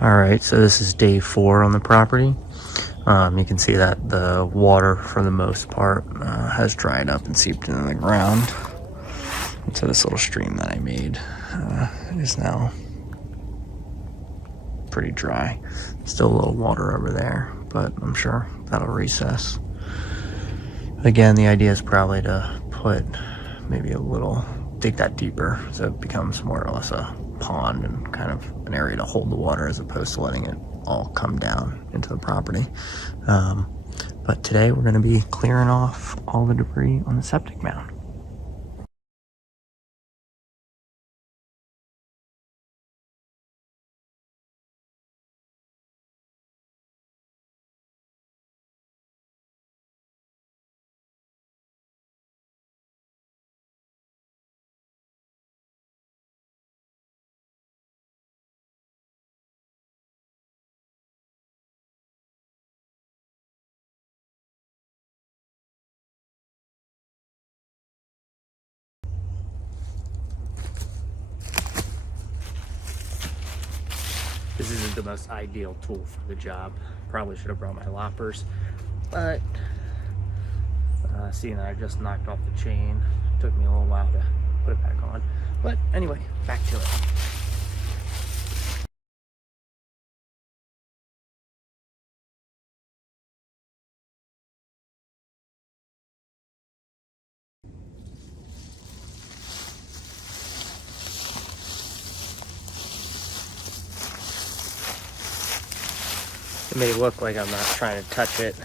All right, so this is day 4 on the property. You can see that the water, for the most part, has dried up and seeped into the ground. And so this little stream that I made is now pretty dry. Still a little water over there, but I'm sure that'll recess. Again, the idea is probably to put maybe dig that deeper so it becomes more or less a pond and kind of an area to hold the water as opposed to letting it all come down into the property. But today we're going to be clearing off all the debris on the septic mound. This isn't the most ideal tool for the job. Probably should have brought my loppers, but seeing that I just knocked off the chain, it took me a little while to put it back on. But anyway, back to it. It may look like I'm not trying to touch it.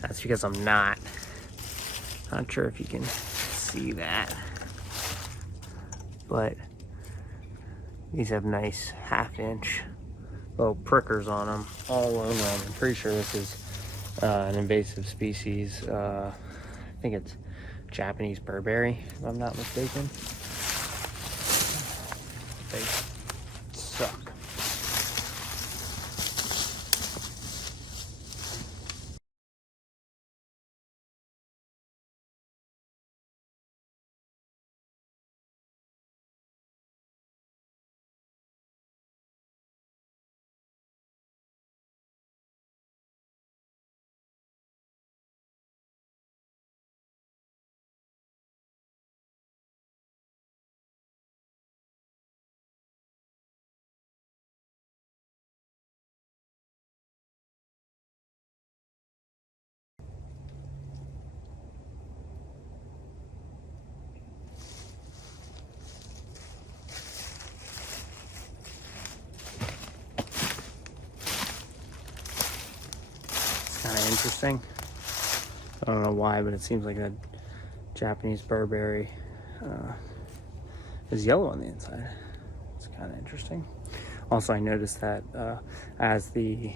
That's because I'm not. Not sure if you can see that, but these have nice 1/2 inch little prickers on them all over them. I'm pretty sure this is an invasive species. I think it's Japanese Burberry, if I'm not mistaken. They suck. Kind of interesting. I don't know why, but it seems like a Japanese Burberry is yellow on the inside. It's kind of interesting. Also, I noticed that as the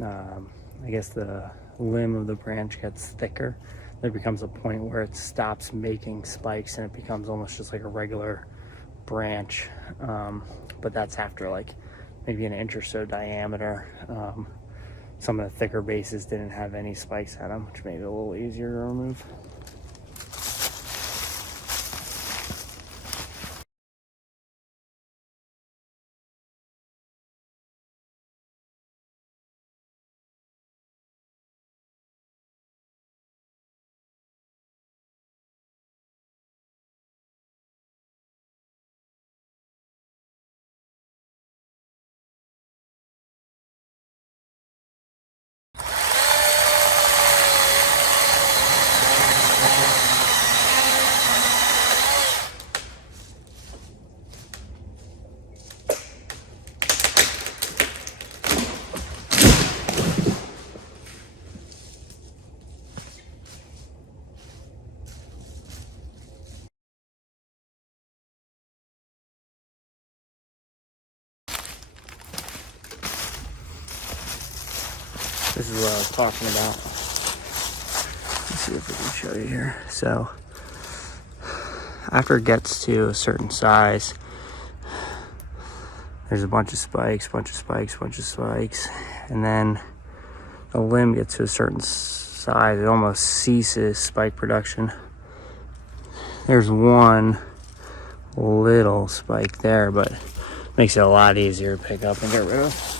I guess the limb of the branch gets thicker, there becomes a point where it stops making spikes and it becomes almost just like a regular branch. But that's after like maybe an inch or so diameter. Some of the thicker bases didn't have any spikes at them, which made it a little easier to remove. This is what I was talking about. Let's see if we can show you here. So after it gets to a certain size, there's a bunch of spikes, and then the limb gets to a certain size, it almost ceases spike production. There's one little spike there, but Makes it a lot easier to pick up and get rid of.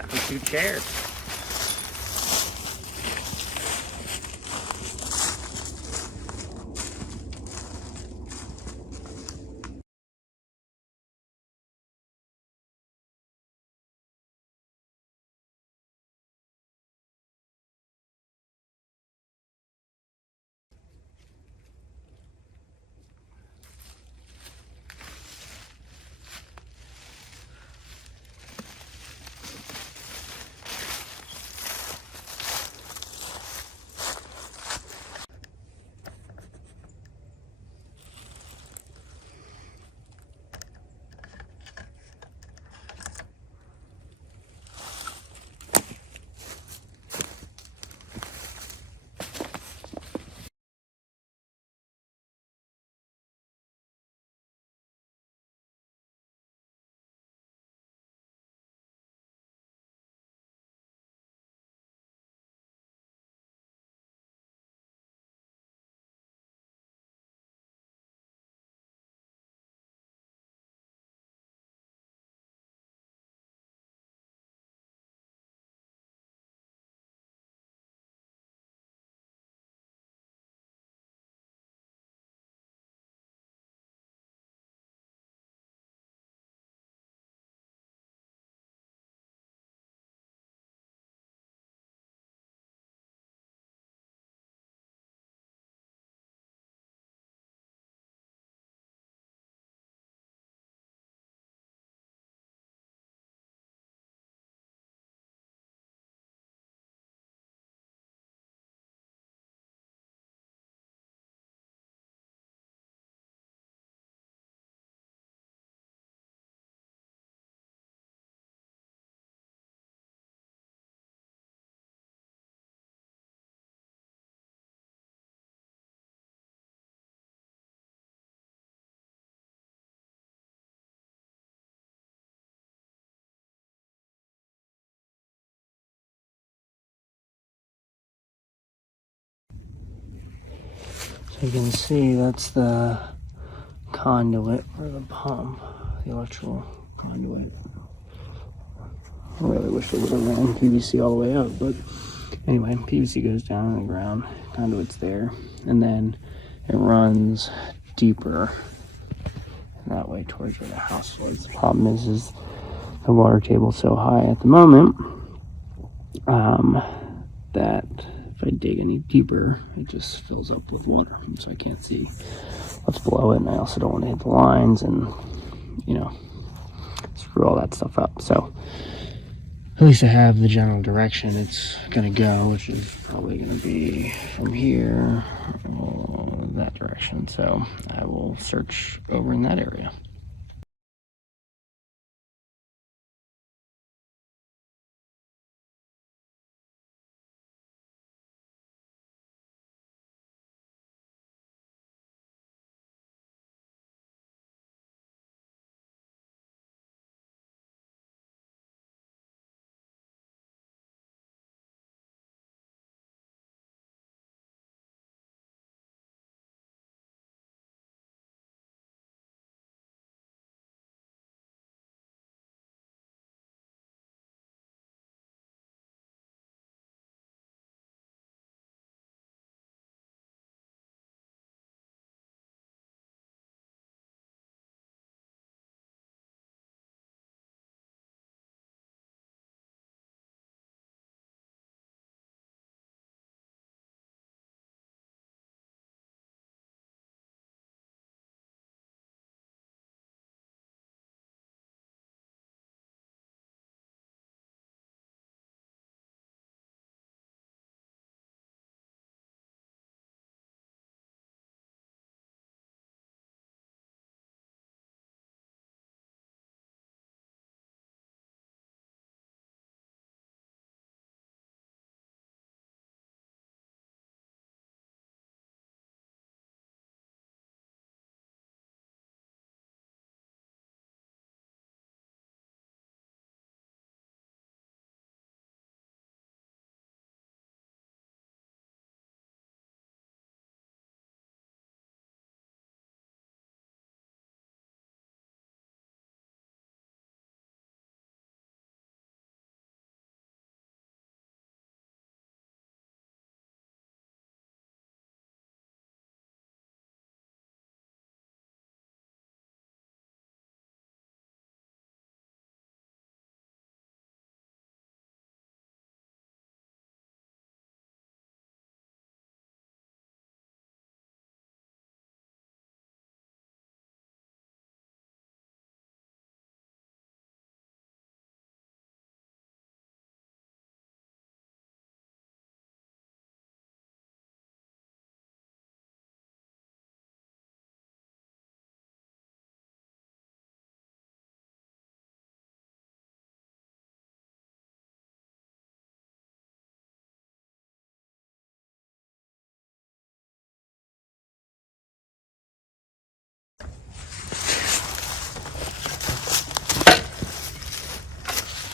Found 2 chairs. So you can see that's the conduit for the pump, the electrical conduit. I really wish it would have ran PVC all the way up, but anyway, PVC goes down on the ground, conduit's there, and then it runs deeper that way towards where the house was. The problem is the water table's so high at the moment that if I dig any deeper, it just fills up with water, so I can't see what's below it, and I also don't want to hit the lines and, you know, screw all that stuff up. So at least I have the general direction it's gonna go, which is probably gonna be from here, that direction. So I will search over in that area.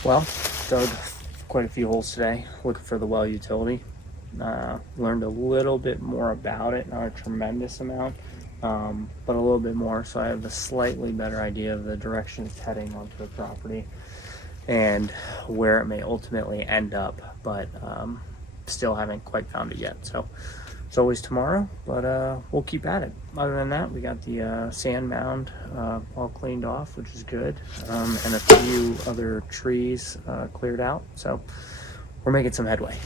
Well, dug quite a few holes today looking for the well utility. Learned a little bit more about it, not a tremendous amount, but a little bit more, so I have a slightly better idea of the direction it's heading onto the property and where it may ultimately end up, but still haven't quite found it yet. So it's always tomorrow, but we'll keep at it. Other than that, we got the sand mound all cleaned off, which is good, and a few other trees cleared out, so we're making some headway.